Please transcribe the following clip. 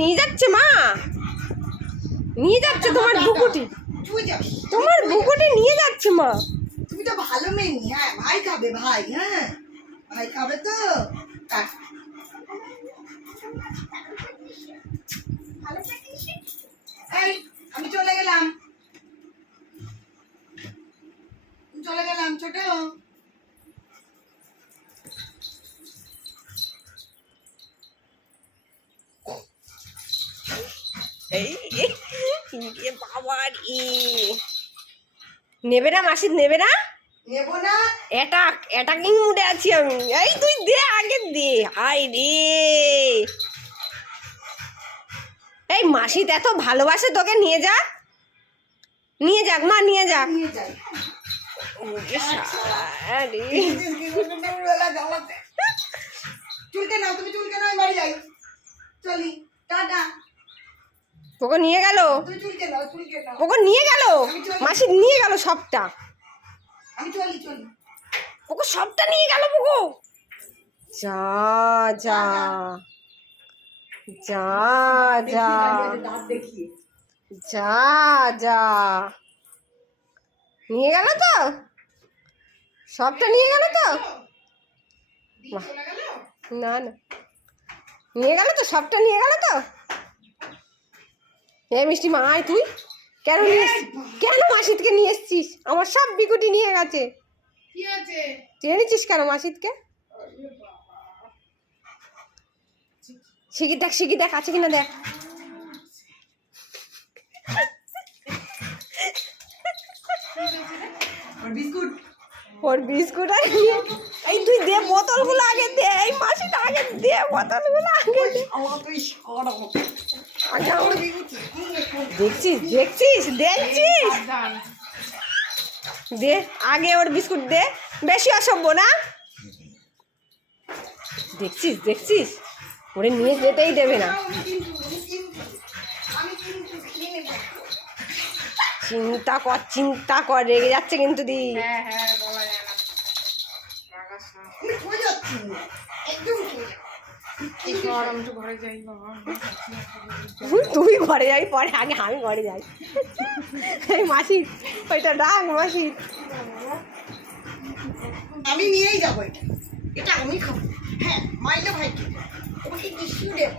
নিয়ে যাচ্ছে মা, নিয়ে যাচ্ছে তোমার বুকুটি, তোমার বুকুটি নিয়ে যাচ্ছে মা। তুমি তো ভালো মেয়ে। হ্যাঁ ভাই খাবে, ভাই। হ্যাঁ ভাই খাবে তো। এই আমি চলে গেলাম, চলে গেলাম ছোট। নেবে না মাসি, নেবে না? নেবো না। অ্যাটাকিং মুডে আছি আমি। এই তুই দে, আগে দে। হাই রে, এই মাসি এত ভালোবাসে তোকে, নিয়ে যাক, নিয়ে যাক মা, নিয়ে যাক। নিয়ে যাই। চুলকে নাও, তুমি চুলকে নাও, বাড়ি যাই, চলি, টাটা। তোকে নিয়ে গেল, তুমি চুলকে নাও, চুলকে নাও। ওকে নিয়ে গেল, মাসি নিয়ে গেল সবটা। আমি চলি, চলি। ওকে সবটা নিয়ে গেল বুকু। যা যা যা যা যা যা, নিয়ে গেল তো, সবটা নিয়ে গেল তো। না না, নিয়ে গেল তো, সবটা নিয়ে গেল তো। এ মিষ্টি মা, আয় তুই। কেন নিয়ে এসছিস, কেন মাসিদকে নিয়ে এসছিস? আমার সব বিকুটি নিয়ে গেছে। টেনেছিস কেন মাসিদকে? শিগগির দেখ, শিগগির দেখ, আছে কিনা দেখ। ওর বিস্কুট আর নিয়ে, এই তুই দে বোতলগুলো আগে দে, এই মাসিটা আগে দে বোতলগুলো আগে দে। দেখছিস দেখছিস দেখছিস, দে আগে ওর বিস্কুট দে, বেশি অসভ্য না। দেখছিস দেখছিস, ওরে নিয়ে যেতেই দেবে না। চিন্তা কর, রেগে যাচ্ছে কিন্তু দি। তুই ঘরে যাই পরে, আগে আমি ঘরে যাই। এই মাসি ওইটা ডাক, মাসি। আমি নিয়েই যাবো এটা, এটা আমি খাবো। হ্যাঁ মাইলে ভাইকে, ওকে কিছু দেবো।